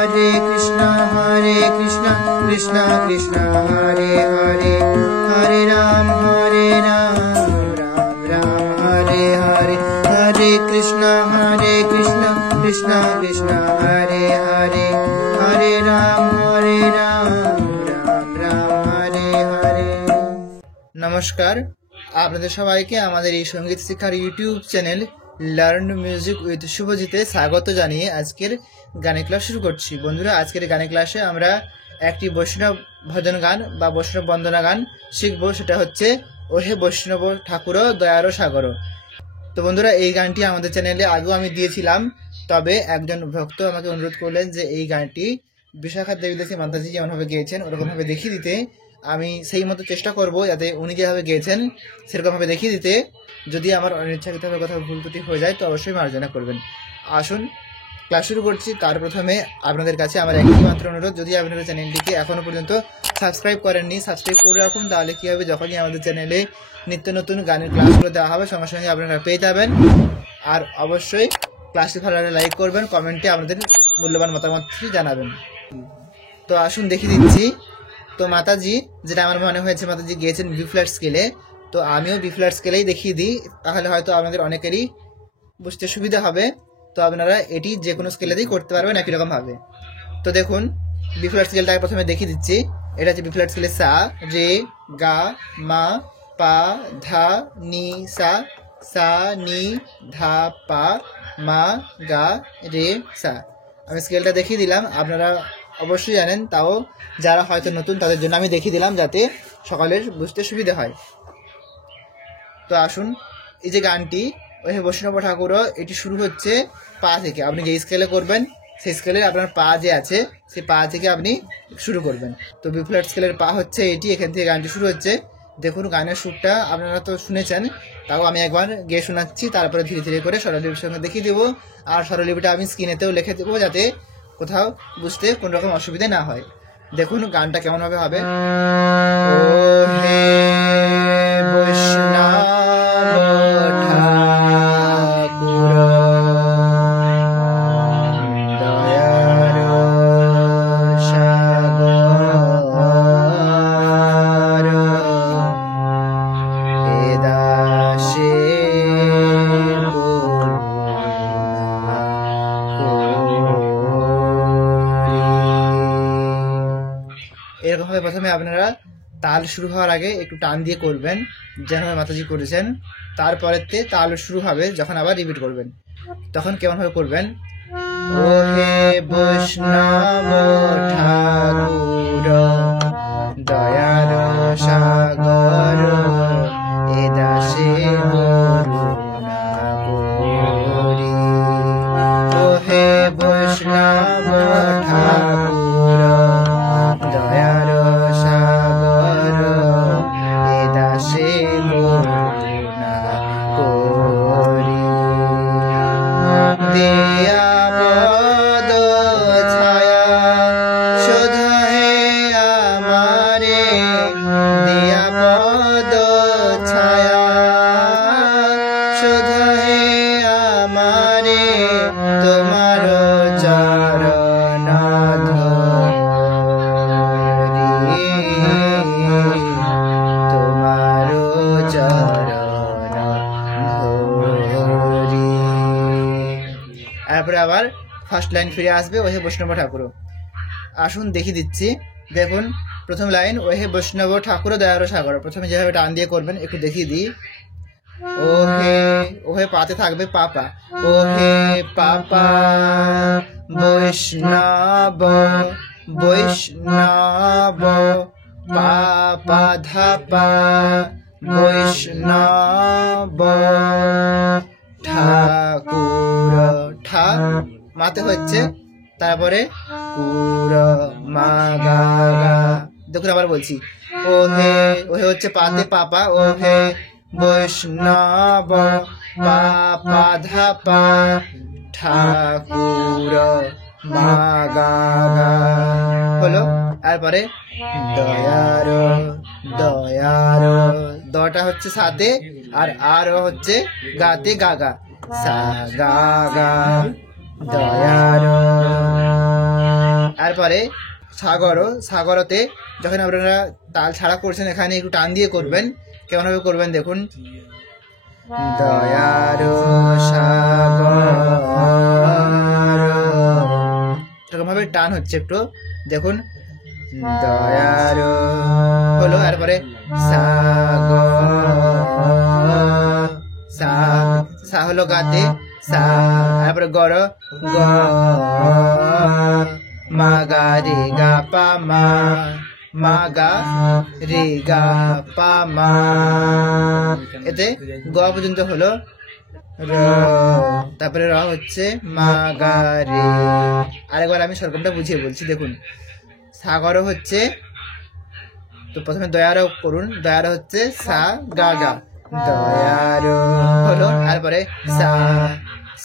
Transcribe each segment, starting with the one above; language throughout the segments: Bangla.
कृष्ण कृष्ण हरे हरे, हरे राम राम राम हरे हरे, हरे कृष्ण कृष्ण कृष्ण हरे हरे, हरे राम राम राम हरे हरे। নমস্কার, আপনাদের সবাইকে আমাদের এই সঙ্গীত শিক্ষার YouTube channel learn music with শুভজিতে স্বাগত জানিয়ে আজকের গানের ক্লাস শুরু করছি। বন্ধুরা, আজকের গানের ক্লাসে আমরা একটি বৈষ্ণব ভজন গান বা বৈষ্ণব বন্দনা গান শিখবো। সেটা হচ্ছে ওহে বৈষ্ণব ঠাকুর দয়ার সাগর। তো বন্ধুরা, এই গানটি আমাদের চ্যানেলে আগেও আমি দিয়েছিলাম, তবে একজন ভক্ত আমাকে অনুরোধ করলেন যে এই গানটি বিশাখা দেবী দাসী মাতাজি যেমনভাবে গেয়েছেন ওরকমভাবে দেখিয়ে দিতে। আমি সেই মতো চেষ্টা করব যাতে উনি যেভাবে গেয়েছেন সেরকমভাবে দেখিয়ে দিতে। যদি আমার অনিচ্ছাকৃতভাবে কোথাও ভুল ত্রুটি হয়ে যায় তো অবশ্যই মার্জনা করবেন। আসুন ক্লাস শুরু করছি। তার প্রথমে আপনাদের কাছে আমার একটি মাত্র অনুরোধ, যদি আপনারা চ্যানেলটিকে এখনও পর্যন্ত সাবস্ক্রাইব করেননি সাবস্ক্রাইব করে রাখুন। তাহলে কী হবে, যখনই আমাদের চ্যানেলে নিত্য নতুন গানের ক্লাসগুলো দেওয়া হবে সঙ্গে সঙ্গে আপনারা পেয়ে যাবেন। আর অবশ্যই ক্লাসটি ভালো লাগলে লাইক করবেন, কমেন্টে আপনাদের মূল্যবান মতামতটি জানাবেন। তো আসুন দেখিয়ে দিচ্ছি। তো মাতাজি, যেটা আমার মনে হয়েছে মাতাজি গিয়েছেন বি ফ্ল্যাট স্কেলে, তো আমিও বি ফ্ল্যাট স্কেলেই দেখিয়ে দিই, তাহলে হয়তো আমাদের অনেকেরই বুঝতে সুবিধা হবে। তো আপনারা এটি যে কোনো স্কেলেতেই করতে পারবেন একই রকমভাবে। তো দেখুন, বি ফ্ল্যাট স্কেলটাকে প্রথমে দেখিয়ে দিচ্ছি। এটা হচ্ছে বি ফ্ল্যাট স্কেলে সা, রে, গা, মা, পা, ধা, নি, সা, সা, নি, ধা, পা, মা, গা, রে, সা। আমি স্কেলটা দেখিয়ে দিলাম, আপনারা অবশ্যই জানেন, তাও যারা হয়তো নতুন তাদের জন্য আমি দেখিয়ে দিলাম যাতে সকলের বুঝতে সুবিধা হয়। তো আসুন, এই যে গানটি ওই বৈষ্ণব ঠাকুর, এটি শুরু হচ্ছে পা থেকে। আপনি যেই স্কেলে করবেন সেই স্কেলের আপনার পা যে আছে সেই পা থেকে আপনি শুরু করবেন। তো বি ফ্ল্যাট স্কেলের পা হচ্ছে এটি, এখান থেকে গানটি শুরু হচ্ছে। দেখুন, গানের সুরটা আপনারা তো শুনেছেন, তাও আমি একবার গেয়ে শোনাচ্ছি, তারপরে ধীরে ধীরে করে স্বরলিপির সঙ্গে দেখিয়ে দেবো। আর স্বরলিপিটা আমি স্ক্রিনেতেও লিখে দেবো যাতে কোথাও বুঝতে কোনো রকম অসুবিধা না হয়। দেখুন গানটা কেমনভাবে হবে। ও হে বৈষ্ণব ঠাকুর দয়ার সাগর, এ দাসে এরকমভাবে প্রথমে আপনারা তাল শুরু হওয়ার আগে একটু টান দিয়ে করবেন, যেভাবে মাতাজি করেছেন। তারপরেতে তাল শুরু হবে যখন আবার রিপিট করবেন, তখন কেমনভাবে করবেন। ও হে বৈষ্ণব ঠাকুর দয়ার সাগর, এ দাসে করুণা করি। ও হে বৈষ্ণব ঠাকুর দয়ার সাগর, এ দাসে করুণা করি। দেয়া পদ ছায়া শোধ হে আমারে, দেয়া পদ ছায়া শোধ হে আমারে, তোমার চরণ তোমার চরণ ধরি। তারপরে আবার ফার্স্ট লাইন ফিরে আসবে, ওহে বৈষ্ণব ঠাকুর। আসুন দেখিয়ে দিচ্ছি। দেখুন, প্রথম লাইন ওহে বৈষ্ণব ঠাকুর দয়ার সাগর, প্রথমে যেভাবে টান দিয়ে করবেন একটু দেখিয়ে দিই। ওহে, ওহে পাতে থাকবে পাপা, ওহে পাপা বৈষ্ণব বৈষ্ণব, পাপা ধাপা বৈষ্ণব ঠাকুর, ঠা মাতে হচ্ছে, তারপরে কুর মা গা গা। দেখুন আবার বলছি, ওহে, ওহে হচ্ছে পাতে পাপা, ওহে বৈষ্ণব পাপা ধাপা ঠাকুর মা গা গা হলো। তারপরে দয়ার, দয়ার, দটা হচ্ছে সাথে আর হচ্ছে গাতে গাগা, সা গা গা দয়ার তারপরে সাগরতে যখন আপনারা তাল ছাড়া করছেন এখানে একটু টান দিয়ে করবেন। কেমন ভাবে করবেন দেখুন, দয়ার সাগর, এরকম ভাবে টান হচ্ছে একটু দেখুন, দয়ার হলো, তারপরে সা হলো গাতে, সা, তারপরে গর, গ, মা গা রে গা পা মা, মা গা রে গা পা মা, এতে গ পর্যন্ত হলো র, তারপরে র হচ্ছে মা গা রে। আরেকবার আমি সরকারটা বুঝিয়ে বলছি দেখুন, সাগর হচ্ছে, তো প্রথমে দয়ার করুন, দয়ার হচ্ছে সা গা গা, দয়ার হলো, তারপরে সা,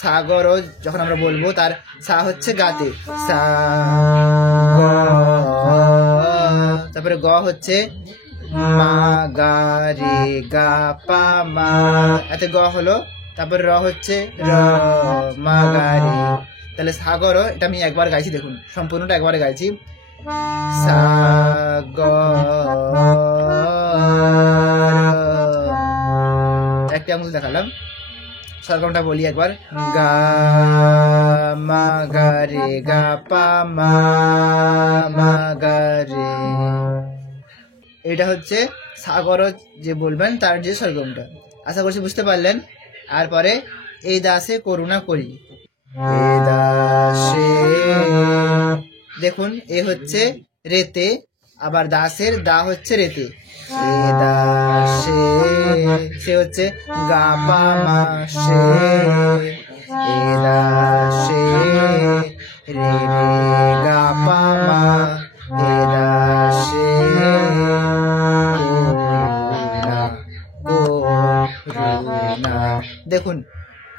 সাগর যখন আমরা বলবো তার সা হচ্ছে গাতে, সা গ, তারপরে গ হচ্ছে মা গা রে গা পা মা, এতে গ হলো, তারপরে র হচ্ছে র মা গা রে। তাহলে সাগর, এটা আমি একবার গাইছি দেখুন, সম্পূর্ণটা একবারে গাইছি, একটা আঙুল দেখালাম। সরগমটা বলি একবার, গা মা গা রে গা পা মা, মা গা রে। এটা হচ্ছে সাগর যে বলবেন তার যে সরগমটা। আশা করছি বুঝতে পারলেন। আর পরে এই দাসে করুণা করি, এই দাসে, দেখুন এ হচ্ছে রেতে, আবার দাসের দা হচ্ছে রেতে, এ দাসে, সে হচ্ছে গা পা মা সে, এ দাসে রে রে গা পা মা, এ দাসে করুণা। দেখুন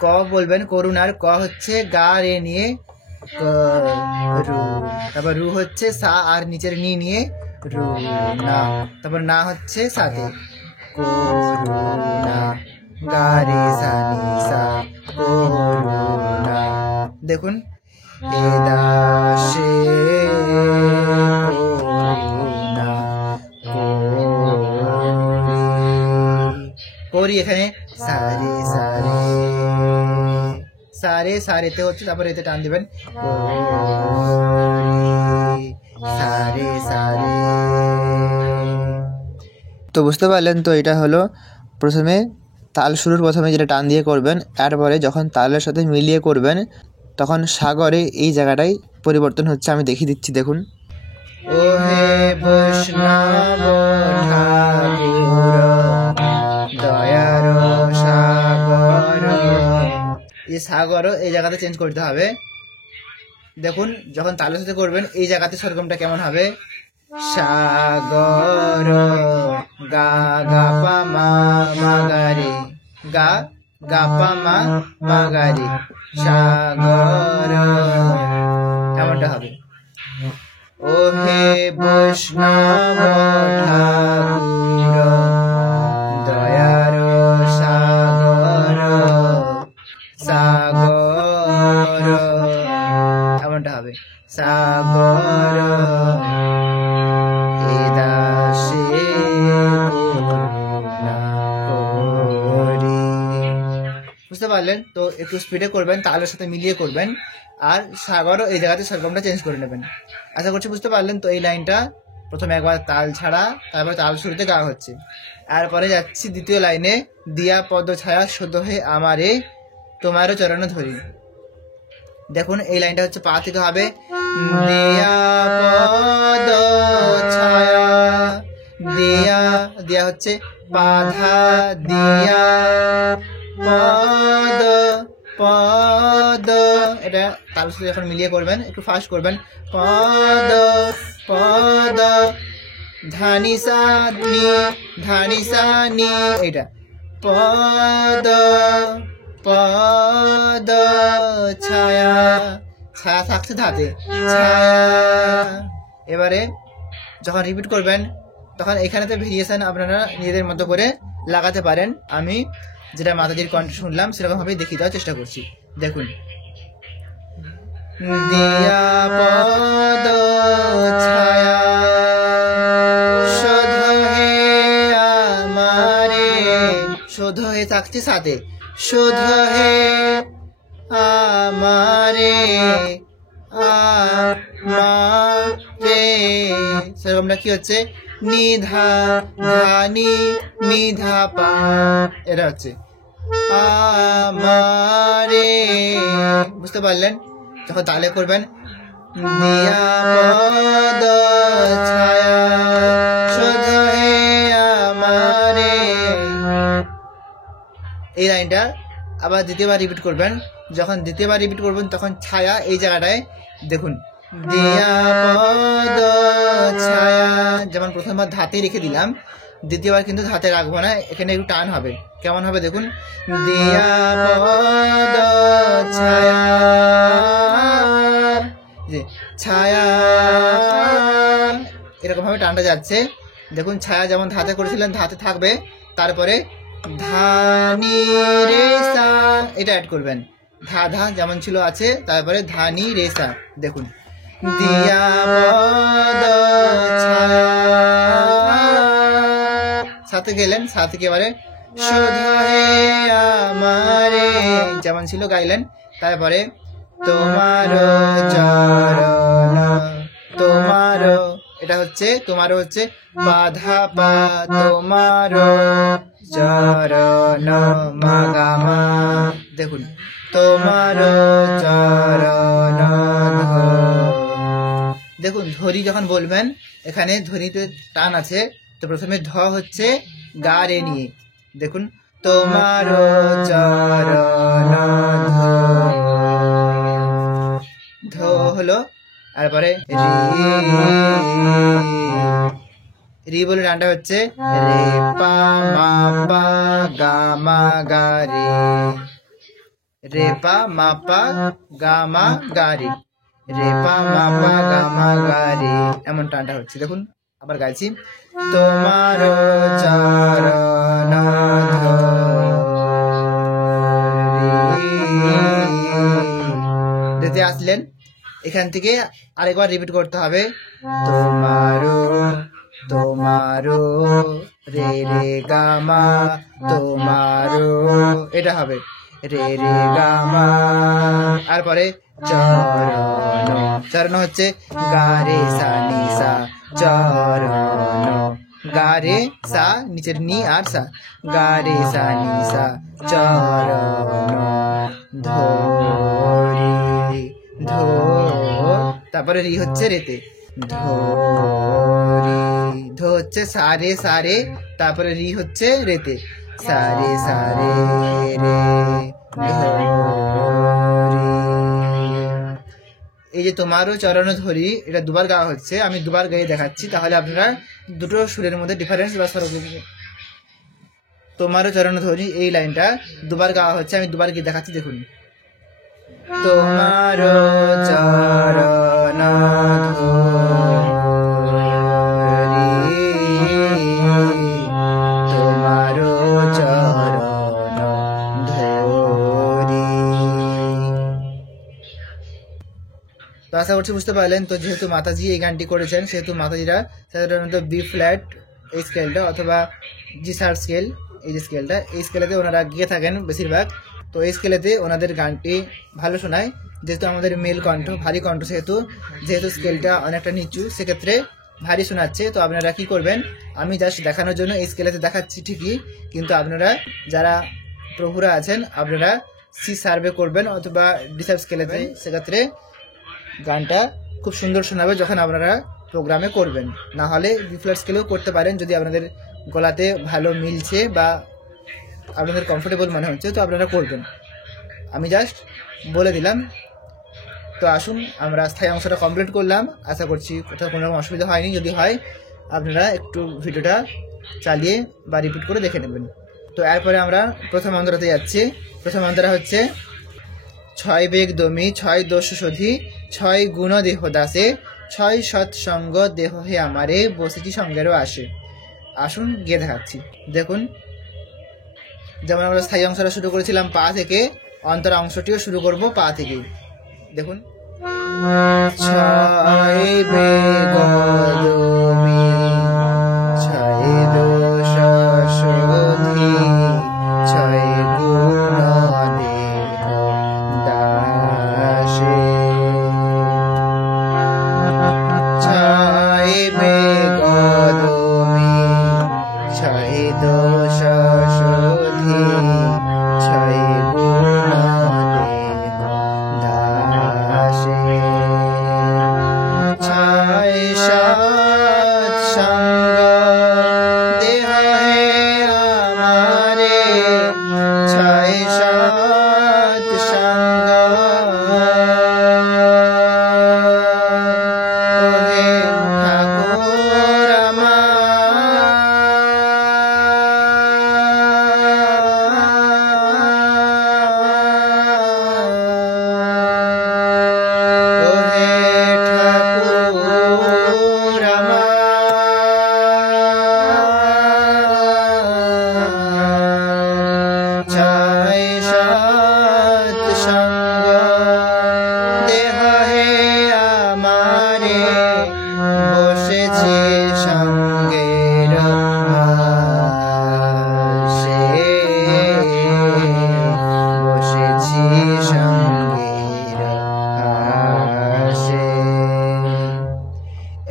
ক বলবেন করুণার, ক হচ্ছে গা রে নিয়ে রু, তারপর রু হচ্ছে সা আর নিচের নি নিয়ে রু না, তারপর না হচ্ছে সাথে করুণা, গা রে সা নি সা করুণা। দেখুন এ দাসে করুণা করি, এখানে সারে সারে, সারে সারেতে হচ্ছে, তারপরে এতে টান দিবেন, সারে সারে। তো বুঝতে পারলেন। তো এটা হলো প্রথমে তাল শুরুর প্রথমে যেটা টান দিয়ে করবেন, এরপরে যখন তালের সাথে মিলিয়ে করবেন তখন সাগরে এই জায়গাটাই পরিবর্তন হচ্ছে। আমি দেখিয়ে দিচ্ছি দেখুন, ও হে বৈষ্ণব ঠাকুর দয়ার সাগর, এই সাগর এই জায়গাতে চেঞ্জ করতে হবে। দেখুন যখন তালের সাথে করবেন এই জায়গাতে সরগমটা কেমন হবে, সাগর গা গা পা মা মা গা রে, গা গা পা মা মা গা রে, সাগর, এমনটা হবে। ও হে বৈষ্ণব ঠাকুর দয়ার সাগর, সাগর, এমনটা হবে, সাগর এ দাসে করুণা করি। বুঝতে পারলেন? তো একটু স্পিডে করবেন, তালের সাথে মিলিয়ে করবেন, আর সাগর এই জায়গাতে সরগমটা চেঞ্জ করে নেবেন। আশা করছি বুঝতে পারলেন। তো এই লাইনটা প্রথমে একবার তাল ছাড়া, তারপরে তাল শুরুতে গাওয়া হচ্ছে। এরপরে যাচ্ছি দ্বিতীয় লাইনে, দিয়া পদ ছায়া সদ হে আমারে তোমারও চরণ ধরি। দেখুন এই লাইনটা হচ্ছে পা থেকে হবে, দিয়া পদ ছায়া, দিয়া দিয়া হচ্ছে পাধা দিয়া, পদ পদ, এটা তাল সাথে যখন মিলিয়ে করবেন একটু ফাস্ট করবেন, পদ পদ, ধানিসা নি, ধানিসা নি, এটা পদ পদ ছায়া, ছায়া থাকছে ধাতে, ছায়া। এবারে যখন রিপিট করবেন তখন এখানেতে ভেরিয়েশন আপনারা নিজেদের মতো করে লাগাতে পারেন। আমি যেটা মাতাজির কণ্ঠ শুনলাম সেরকম ভাবে দেখিয়ে দেওয়ার চেষ্টা করছি। দেখুন, দিয়া পদ হে থাকছে সাথে, শুধু হে আমারে আমারে, সেরকমটা কি হচ্ছে নিধা ধানি নিধা পা, এটা হচ্ছে আমারে। বুঝতে পারলেন? যখন তালে করবেন দিয়া পদ ছায়া শুধু হে আমারে, এই লাইনটা আবার দ্বিতীয়বার রিপিট করবেন। যখন দ্বিতীয়বার রিপিট করবেন তখন ছায়া এই জায়গাটায় দেখুন দিয়া পদ ছায়া, যেমন প্রথমবার ধাতে রেখে দিলাম, দ্বিতীয়বার কিন্তু ধাতে রাখবো না, এখানে একটু টান হবে। কেমন হবে দেখুন, দিয়া পদ ছায়া, যে ছায়া এরকম ভাবে টানটা যাচ্ছে। দেখুন ছায়া যেমন ধাতে করেছিলেন ধাতে থাকবে, তারপরে ধানি রেসা এটা অ্যাড করবেন, ধা ধা যেমন ছিল আছে, তারপরে ধানি রেসা। দেখুন দিয়া পদ ছায়া, সাথে গেলেন, সাথে একেবারে শুধু হে আমারে যেমন ছিল গাইলেন, তারপরে তোমার চরণ তোমার, এটা হচ্ছে তোমার হচ্ছে বাধা পা, তোমার চরণ মাগামা। দেখুন তোমার চরণ, দেখুন ধরি যখন বলবেন এখানে ধরিতে টান আছে, তো প্রথমে ধ হচ্ছে গা রে নিয়ে, দেখুন তোমার চরণ ধ হলো, তারপরে রি বলে টানটা হচ্ছে রে পা মা পা গা মা গা রে, রে পা মা পা গা মা গা রে, রে পা মা পা গা মা গা রে, এমন টানটা হচ্ছে। দেখুন আবার গাইছি তোমার চরণ ধরি, আসলেন এখান থেকে আরেকবার রিপিট করতে হবে, তোমারো তোমারো রে রে গামা তোমারো, এটা হবে রে রে গামা, তারপরে চরণ, চরণ হচ্ছে গা রে সা নি সা, চরণ গা রে সা নিচের নি আর সা, গা রে সা নি সা চরণ ধরি ধো, তারপরে রি হচ্ছে রেতে ধরি, ধো হচ্ছে সারে সারে, তারপরে রি হচ্ছে রেতে সারে সারে রে ধরি। এই যে তোমারও চরণ ধরি এটা দুবার গাওয়া হচ্ছে, আমি দুবার গাইয়ে দেখাচ্ছি, তাহলে আপনারা দুটো সুরের মধ্যে ডিফারেন্স বা ফরক, তোমারও চরণ ধরি এই লাইনটা দুবার গাওয়া হচ্ছে, আমি দুবার গিয়ে দেখাচ্ছি। দেখুন তোমার চরণ ধরি তোমার চরণ ধরি। তো আশা করছি বুঝতে পারলেন। তো যেহেতু মাতাজি এই গানটি করেছেন, সেহেতু মাতাজিরা সাধারণত বি ফ্ল্যাট এই স্কেলটা অথবা জি শার্প স্কেল, এই যে স্কেলটা, এই স্কেলেতে ওনারা গিয়ে থাকেন বেশিরভাগ। তো এই স্কেলেতে ওনাদের গানটি ভালো শোনায়, যেহেতু আমাদের মেল কণ্ঠ ভারী কণ্ঠ, যেহেতু স্কেলটা অনেকটা নিচু, সেক্ষেত্রে ভারী শোনাচ্ছে। তো আপনারা কি করবেন, আমি জাস্ট দেখানোর জন্য এই স্কেলেতে দেখাচ্ছি ঠিকই, কিন্তু আপনারা যারা প্রভুরা আছেন আপনারা সি সার্ভে করবেন অথবা ডি শার্প স্কেলেতে, সেক্ষেত্রে গানটা খুব সুন্দর শোনাবে যখন আপনারা প্রোগ্রামে করবেন। না হলে বি ফ্ল্যাট স্কেলেও করতে পারেন যদি আপনাদের গলাতে ভালো মিলছে বা আপনাদের কমফোর্টেবল মনে হচ্ছে, তো আপনারা করবেন। আমি জাস্ট বলে দিলাম। তো আসুন আমরা স্থায়ী অংশটা কমপ্লিট করলাম, আশা করছি কোথাও কোনো রকম অসুবিধা হয়নি। যদি হয় আপনারা একটু ভিডিওটা চালিয়ে বা রিপিট করে দেখে নেবেন। তো এরপরে আমরা প্রথম অন্তরাতে যাচ্ছি। প্রথম অন্তরা হচ্ছে ছয় বেগ দমি, ছয় দোষ শোধি, ছয় গুণ দেহ দাসে, ছয় সৎসঙ্গ দেহ হে আমারে, বসেছি সঙ্গেরও আসে। আসুন গিয়ে দেখাচ্ছি। দেখুন যেমন আমরা স্থায়ী অংশটা শুরু করেছিলাম পা থেকে, অন্তরা অংশটিও শুরু করব পা থেকে। দেখুন ছয় বেগ দমি, ছয় দোষ শোধি, ছয়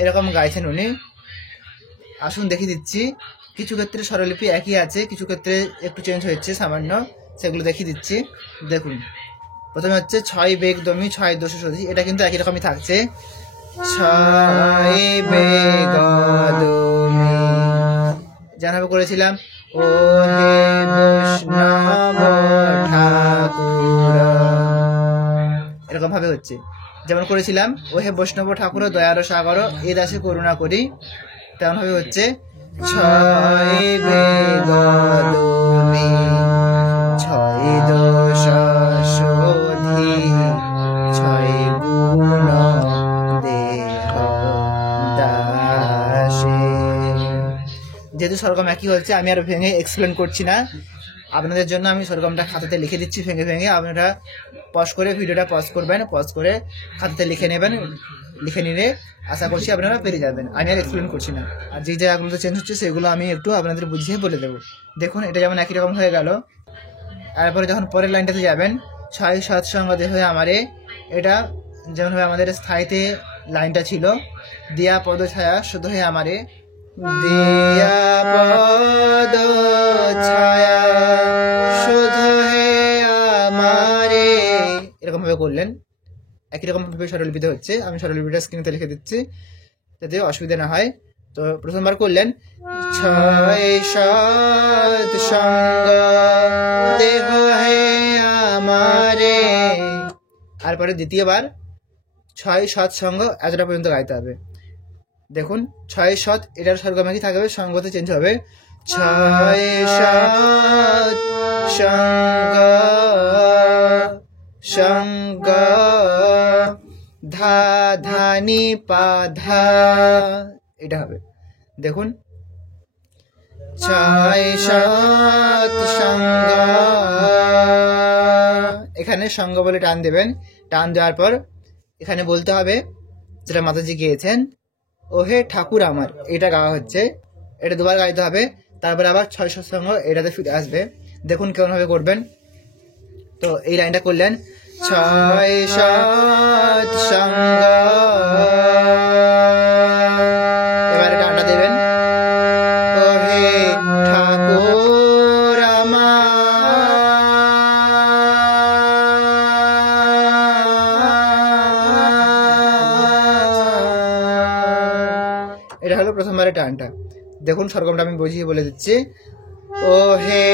এরকম গাইছেন উনি। আসুন দেখিয়ে দিচ্ছি। কিছু ক্ষেত্রে স্বরলিপি একই আছে, কিছু ক্ষেত্রে একটু চেঞ্জ হয়েছে সামান্য, সেগুলো দেখিয়ে দিচ্ছি। দেখুন, প্রথমে হচ্ছে 6 বেগ দমি 6 দোষ সধি, এটা কিন্তু একই রকমই থাকছে। 6 বেগ দমি যেভাবে করেছিলাম, ও হে বৈষ্ণব ঠাকুর, এরকম ভাবে হচ্ছে। যেমন করেছিলাম, ও হে বৈষ্ণব ঠাকুর দয়ার সাগর এ দাসে করুণা করি, তেমন ভাবে হচ্ছে 6 বেগ দমি 6 দোষ সধি 6 গুণ দেহ দাসে। যেহেতু স্বরগম একই হচ্ছে, আমি আর ভেঙে এক্সপ্লেন করছি না, আপনাদের জন্য আমি স্বরগমটা খাতাতে লিখে দিচ্ছি ভেঙে ভেঙে। আপনারা পজ করে ভিডিওটা পজ করবেন, পজ করে খাতাতে লিখে নেবেন। লিখে নিলে আশা করছি আপনারা পেরে যাবেন। আমি আর এক্সপ্লেন করছি না। আর যে জায়গাগুলো চেঞ্জ হচ্ছে সেগুলো আমি একটু আপনাদের বুঝিয়ে বলে দেবো। দেখুন, এটা যেমন একই রকম হয়ে গেল। তারপরে যখন পরের লাইনটাতে যাবেন, 6 সৎসঙ্গ দেহ আমারে, এটা যেমনভাবে আমাদের স্থায়ীতে লাইনটা ছিল, দিয়া পদ ছায়া শুধু হে আমারে, দিয়া পদ ছায়া শুধু হে আমারে, এরকম ভাবে করলেন। একই রকম ভাবে স্বরলিপিতে হচ্ছে। আমি স্বরলিপিটা স্ক্রিনে লিখে দিচ্ছি যাতে অসুবিধা না হয়। তো প্রথমবার করলেন 6 সৎসঙ্গ দেহ হে আমারে, তারপরে দ্বিতীয়বার 6 সৎসঙ্গ এতটা পর্যন্ত গাইতে হবে। দেখুন, 6 সৎ, এটার স্বরগম একই থাকবে, সঙ্গতে চেঞ্জ হবে। 6 সৎসঙ্গ সঙ্গ ধা ধা নি পা ধা, এটা হবে। দেখুন, 6 সৎসঙ্গ, এখানে সঙ্গ বলে টান দেবেন। টান দেওয়ার পর এখানে বলতে হবে যেটা মাতাজি গিয়েছেন, ও হে ঠাকুর আমার, এটা গাওয়া হচ্ছে। এটা দুবার গাইতে হবে। তারপরে আবার 6 সৎসঙ্গ এটাতে ফিরে আসবে। দেখুন কেমন ভাবে করবেন। তো এই লাইনটা করলেন, 6 সৎসঙ্গ, এবারে টানটা দেবেন, ও হে ঠাকুর আমার, এটা হলো প্রথমবারের টানটা। দেখুন স্বরগমটা আমি বুঝিয়ে বলে দিচ্ছি। ও হে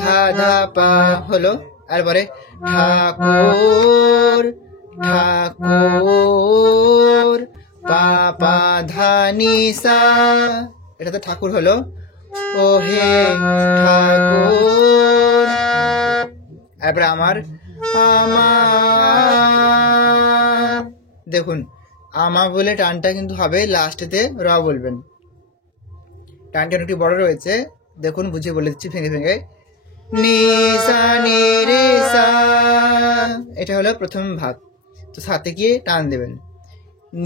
ধা ধা পা হলো, তারপরে ঠাকুর ঠাকুর পা পা ধা নি সা, এটা তো ঠাকুর হলো। ও হে ঠাকুর, তারপরে আমার আমার, দেখুন আমা বলে টানটা কিন্তু হবে, লাস্টেতে র বলবেন। টানটা একটু বড় রয়েছে, দেখুন বুঝিয়ে বলে দিচ্ছি ভেঙে ভেঙে। নি সা নি রে সা, এটা হলো প্রথম ভাগ। তো সাথে গিয়ে টান দেবেন,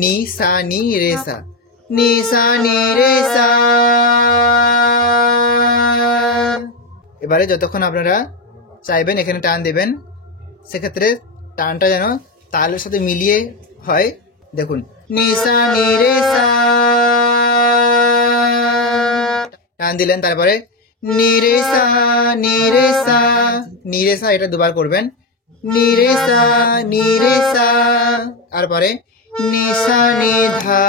নি সা নি রে সা, নি সা নি রে সা। এবারে যতক্ষণ আপনারা চাইবেন এখানে টান দেবেন, সেক্ষেত্রে টানটা যেন তালের সাথে মিলিয়ে হয়। দেখুন, নি সা নি রে সা, টান দিলেন। তারপরে নি রে সা নি রে সা, নি রে সা, এটা দুবার করবেন। নি রে সা নি রে সা, তারপরে নি সা নি ধা,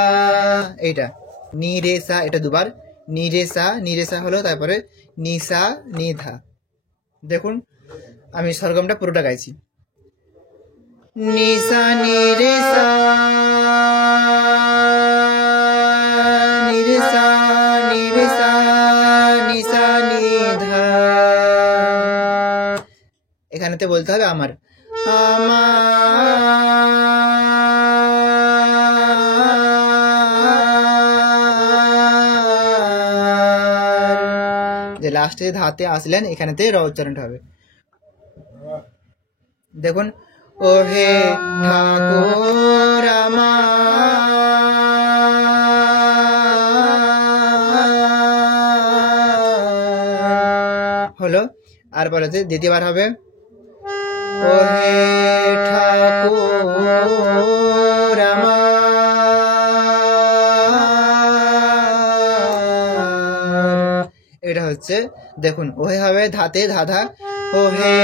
এইটা নি রে সা, এটা দুবার। নি রে সা হলো, তারপরে নি সা নি ধা। দেখুন আমি স্বরগমটা পুরোটা গাইছি। নি সা নি রে সা নি রে সা নি রে সা নি সা নি ধা, এখানেতে বলতে হবে আমার আমার, যে লাস্টে ধাতে আসলেন এখানেতে র উচ্চারণটা হবে। দেখুন, ও হে ঠাকুর আমার হলো। আর পরে দ্বিতীয়বার হবে, ও হে ঠাকুর আমার হচ্ছে দেখুন ওহে হবে ধাতে ধাধা, ওহে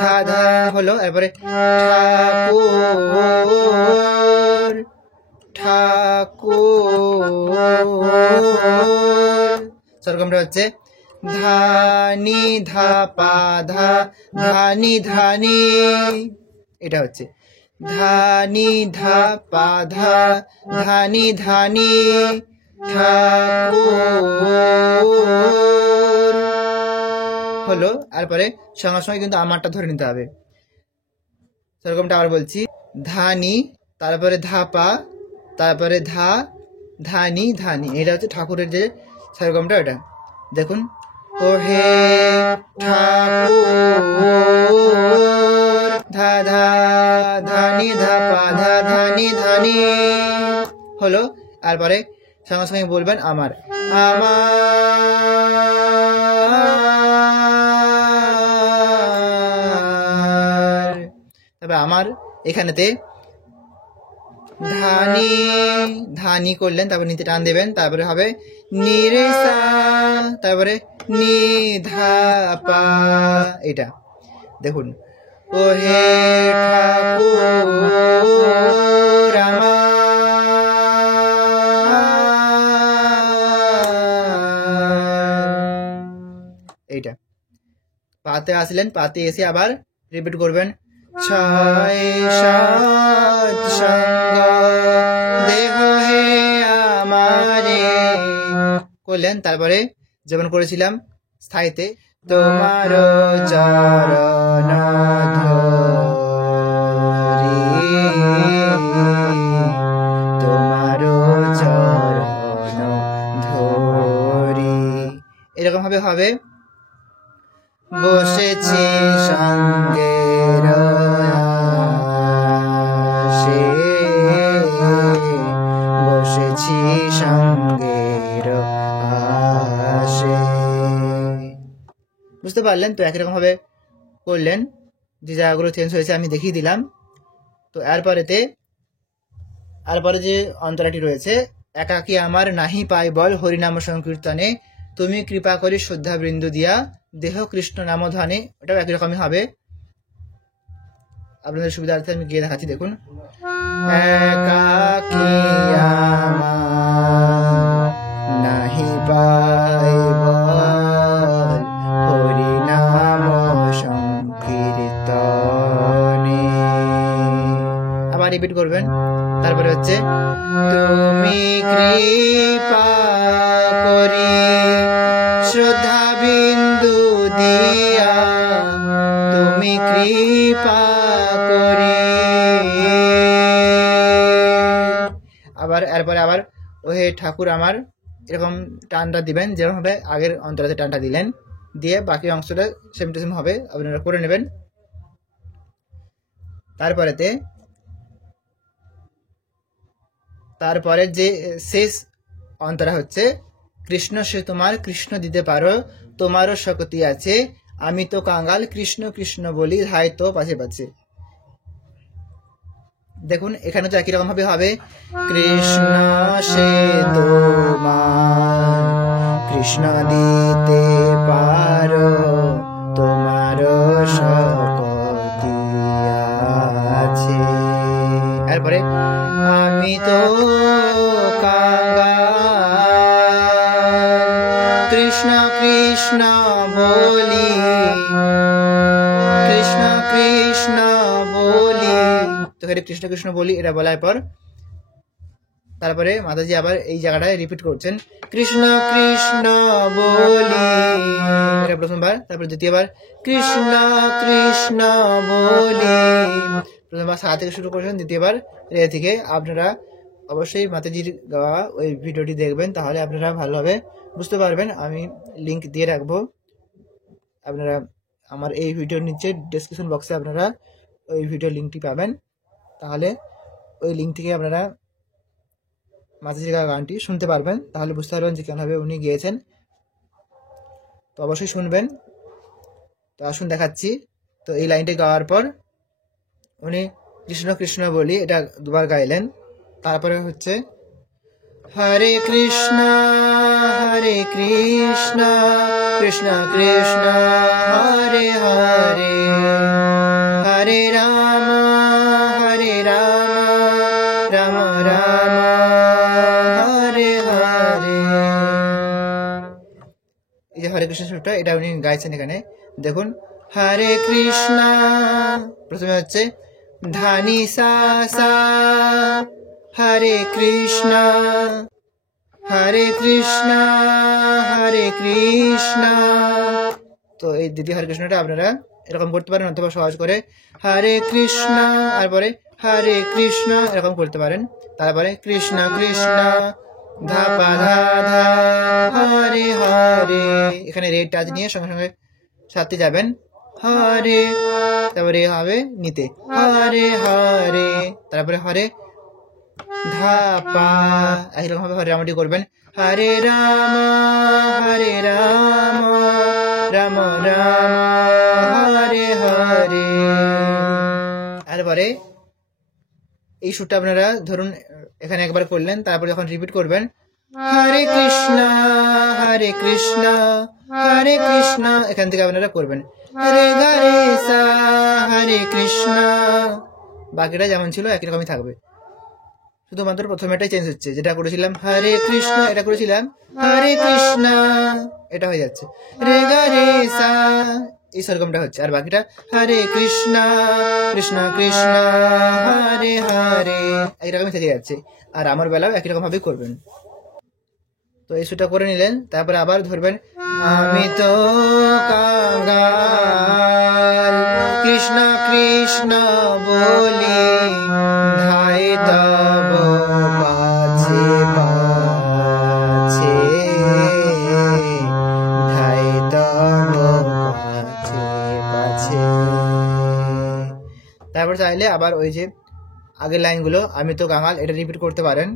ধাধা হলো, এরপরে ঠাকুর ঠাকুর স্বরগমটা হচ্ছে ধানি ধা পা ধা, ধানি ধানি, এটা হচ্ছে ধানি ধা পা ধা, ধানি ধানি, ঠাকুর হলো। তারপরে সঙ্গে সঙ্গে কিন্তু আমারটা ধরে নিতে হবে। সেরকমটা আবার বলছি, ধানি, তারপরে ধাপা, তারপরে ধা, ধানি ধানি, এটা হচ্ছে ঠাকুরের যে সেরকমটা ওটা। দেখুন ওহে ঠাকুর ধা ধা, ধানি ধাপা ধা, ধানি ধানি হলো। তারপরে সঙ্গে সঙ্গে বলবেন আমার, আমার, তবে আমার এখানেতে ধানি ধানি করলেন, তারপরে নিতে টান দেবেন, তারপরে হবে নি রে সা, তারপরে নি ধা পা, এটা দেখুন ওহে ঠাকুর এইটা। পাতে আসলেন, পাতে এসে আবার রিপিট করবেন, ছয় সাত সঙ্গ দেহ হে আমারে করলেন, তারপরে যেমন করেছিলাম স্থায়ীতে, তোমার চরণ ধরি, তোমার চরণ ধরি, এরকম ভাবে হবে। বসেছি সঙ্গের আসে, বসেছি সঙ্গের আসে, বুঝতে পারলেন? তো একই রকম ভাবে করলেন, যে জায়গাগুলো চেঞ্জ হয়েছে আমি দেখিয়ে দিলাম। তো এরপরে যে অন্তরাটি রয়েছে, একাকী আমার নাহি পাই বল হরিনাম সংকীর্তনে, তুমি কৃপা করি শ্রদ্ধা বৃন্দু দিয়া দেহ কৃষ্ণ নাম ধ্যানে, ওটাও একই রকমই হবে। আপনাদের সুবিধার্থে আমি গিয়ে দেখাচ্ছি, দেখুন একাকী আমার নাহি পাই বল হরিনাম সংকীর্তনে, আবার রিপিট করবেন। তারপরে হচ্ছে তুমি কৃপা করি শ্রদ্ধা বিন্দু দিয়া, তুমি কৃপা করি, আবার এরপরে আবার ওহে ঠাকুর আমার, এরকম টানটা দিবেন যেরকম হবে আগের অন্তরাতে টানটা দিলেন, দিয়ে বাকি অংশটা সেম টু সেম হবে, আপনারা করে নেবেন। তারপরে যে শেষ অন্তরা হচ্ছে, কৃষ্ণ সে তোমার কৃষ্ণ দিতে পারো, তোমারও শক্তি আছে, আমি তো কাঙ্গাল কৃষ্ণ কৃষ্ণ বলি ধাই তো পাশে পাচ্ছে। দেখুন এখানে তো একই রকম ভাবে হবে, কৃষ্ণ সে তোমার কৃষ্ণ দিতে পারো, তোমারও শক্তি আছে, এরপরে আমি তো কৃষ্ণ কৃষ্ণ বলি, কৃষ্ণ কৃষ্ণ বলি, তো কৃষ্ণ কৃষ্ণ বলি এটা বলার পর তারপরে মাতাজি আবার এই জায়গাটায় রিপিট করছেন, কৃষ্ণ কৃষ্ণ বলি, এটা প্রথমবার। তারপরে দ্বিতীয়বার কৃষ্ণ কৃষ্ণ বলি, প্রথমবার সা থেকে শুরু করছেন, দ্বিতীয়বার রে থেকে। আপনারা অবশ্যই মাতাজির গাওয়া ওই ভিডিওটি দেখবেন, তাহলে আপনারা ভালোভাবে বুঝতে পারবেন। আমি লিঙ্ক দিয়ে রাখবো, আপনারা আমার এই ভিডিওর নিচে ডেসক্রিপশন বক্সে আপনারা ওই ভিডিওর লিঙ্কটি পাবেন, তাহলে ওই লিঙ্ক থেকে আপনারা মাতাজির গাওয়া গানটি শুনতে পারবেন, তাহলে বুঝতে পারবেন যে কেমনভাবে উনি গিয়েছেন। তো অবশ্যই শুনবেন। তো আসুন দেখাচ্ছি। তো এই লাইনটি গাওয়ার পর উনি কৃষ্ণ কৃষ্ণ বলি এটা দুবার গাইলেন, তারপরে হচ্ছে Hare Krishna, Krishna Krishna, Hare Hare, Hare Rama, Rama Rama, Hare Hare। এই যে হরে কৃষ্ণ সুরটা এটা উনি গাইছেন এখানে দেখুন। হরে কৃষ্ণা প্রথমে হচ্ছে ধানি সা সা, হরে কৃষ্ণা হরে কৃষ্ণা হরে কৃষ্ণা। তো এই দ্বিতীয় হরে কৃষ্ণটা আপনারা এরকম করতে পারেন, অথবা সহজ করে হরে কৃষ্ণ আর পরে হরে কৃষ্ণ এরকম করতে পারেন। তারপরে কৃষ্ণ কৃষ্ণ ধা পা ধা ধা, হরে হরে এখানে রেড টাচ নিয়ে সঙ্গে সঙ্গে সাথে যাবেন। হরে তারপরে হবে নিতে, হরে হরে তারপরে হরে ধা পা, এরকম ভাবে হরে রামটি করবেন। হরে রাম রাম রাম হরে হরে। তারপরে এই সুরটা আপনারা ধরুন এখানে একবার করলেন, তারপরে যখন রিপিট করবেন হরে কৃষ্ণ হরে কৃষ্ণ হরে কৃষ্ণ, এখান থেকে আপনারা করবেন রে গা রে সা হরে কৃষ্ণ। বাকিটা যেমন ছিল একই রকমই থাকবে, শুধুমাত্র প্রথমেটাই চেঞ্জ হচ্ছে। যেটা করেছিলাম হরে কৃষ্ণ, এটা করেছিলাম হরে কৃষ্ণ, এটা হয়ে যাচ্ছে রে গা রে সা, এই সেরকমটা হচ্ছে। আর বাকিটা হরে কৃষ্ণ কৃষ্ণ কৃষ্ণ হরে হরে এইরকমই থেকে যাচ্ছে। আর আমার বেলাও একই রকম ভাবে করবেন। তো এই সুরটা করে নিলেন, তারপরে আবার ধরবেন আমি তো কাঙ্গাল কৃষ্ণ কৃষ্ণ বলি, ধাই তব পাছে পাছে, ধাই তব পাছে পাছে। তারপর চাইলে আবার ওই যে আগের লাইনগুলো আমি তো কাঙ্গাল এটা রিপিট করতে পারেন।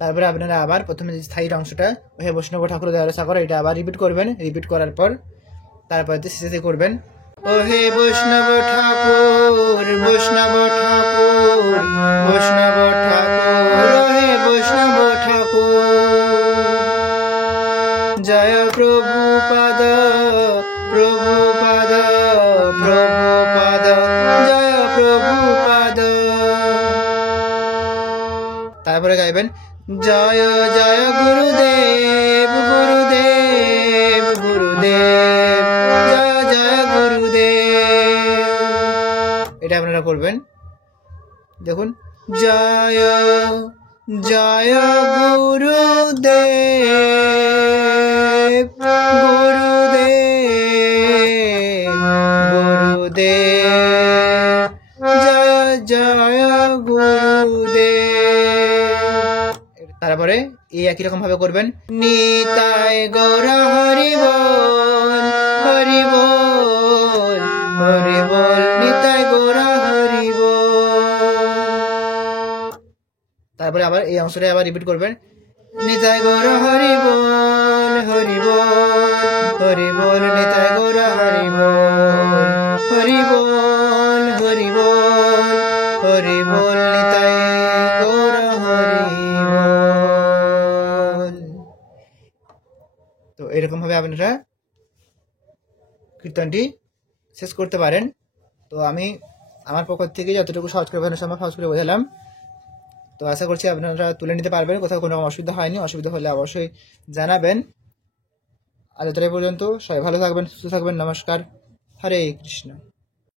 তারপরে আপনারা আবার প্রথমে যে স্থায়ী অংশটা হে বৈষ্ণব ঠাকুর দয়াল সাগর এটা আবার রিপিট করবেন। রিপিট করার পর তারপরে শেষে করবেন ও হে বৈষ্ণব ঠাকুর বৈষ্ণব ঠাকুর বৈষ্ণব ঠাকুর, হে বৈষ্ণব ঠাকুর জয় প্রভুপাদ প্রভুপাদ প্রভুপাদ জয় প্রভুপাদ। তারপরে গাইবেন জয় জয় গুরুদেব গুরুদেব গুরুদেব জয় জয় গুরুদেব, এটা আপনারা করবেন। দেখুন জয় জয় গুরুদেব গুরুদেব গুরুদেব জয় জয় গুরুদেব। তারপরে এই একই রকম ভাবে করবেন নিতাই গৌর হরি বল হরি বল হরি বল নিতাই গৌর হরি বল। তারপরে আবার এই অংশটা আবার রিপিট করবেন নিতাই গৌর হরি বল হরি বল হরি বল নিতাই গৌর হরি বল হরি বল হরি বল হরি বল নিতাই গৌর হরি বল। তো এরকম ভাবে আপনারা কীর্তনটি শেষ করতে পারেন। তো আমি আমার পক্ষ থেকে যতটুকু সহজ করে বোঝানো সম্ভব সহজ করে বোঝালাম। তো আশা করছি আপনারা তুলে নিতে পারবেন, কোথাও কোনো অসুবিধা হয়নি। অসুবিধা হলে অবশ্যই জানাবেন। আর এতটাই পর্যন্ত সবাই ভালো থাকবেন, সুস্থ থাকবেন। নমস্কার, হরে কৃষ্ণ।